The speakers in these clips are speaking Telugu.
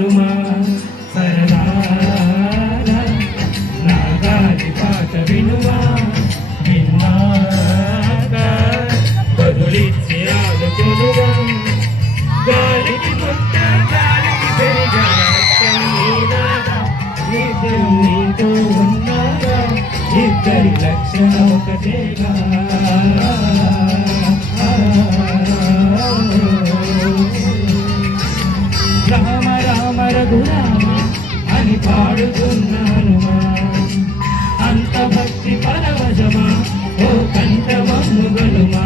హనుమా సరదారా నా గాలి పాట వినుమా విన్నాక బదులిచ్చి ఆడుకొనుగా గాలికి పుట్ట గాలికి పెరిగా నీతో ఉన్నాగా ఇద్దరి లక్షణం ఒకటేగా రామ రామ రఘురామ అని పాడుతున్నానుమా అంత భక్తి పరవశమా ఓ కంఠమమ్ముగలుమా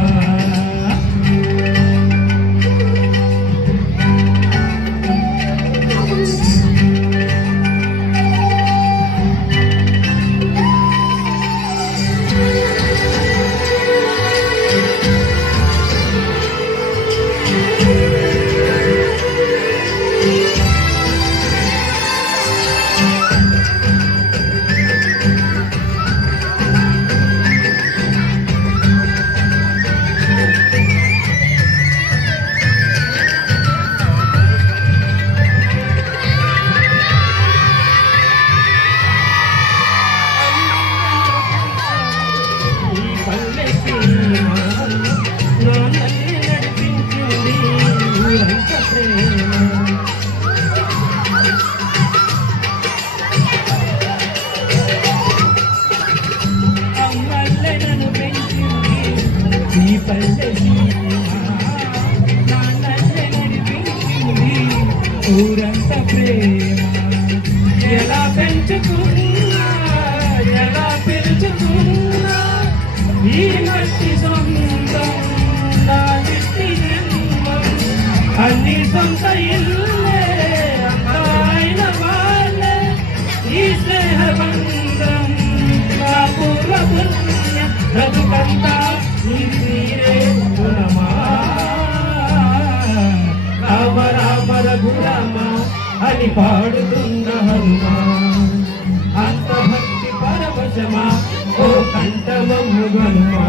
ఊరంత ప్రేమ ఎలా పెంచుకున్నా ఎలా పెంచుకున్నా ఈ మట్టి సొంతం నా ఇంటి జన్మం అన్ని సొంత ఇల్లే ఆయన వాళ్ళే ఈ స్నేహ బంధం నా పూర్వ పుణ్య బ్రతుకంతా ఈ తీరే గుణమా రామ రామ రఘురామ అని పాడుతున్న హనుమా అంత భక్తి పరవశమా ఓ కంఠమమ్ము గనుమా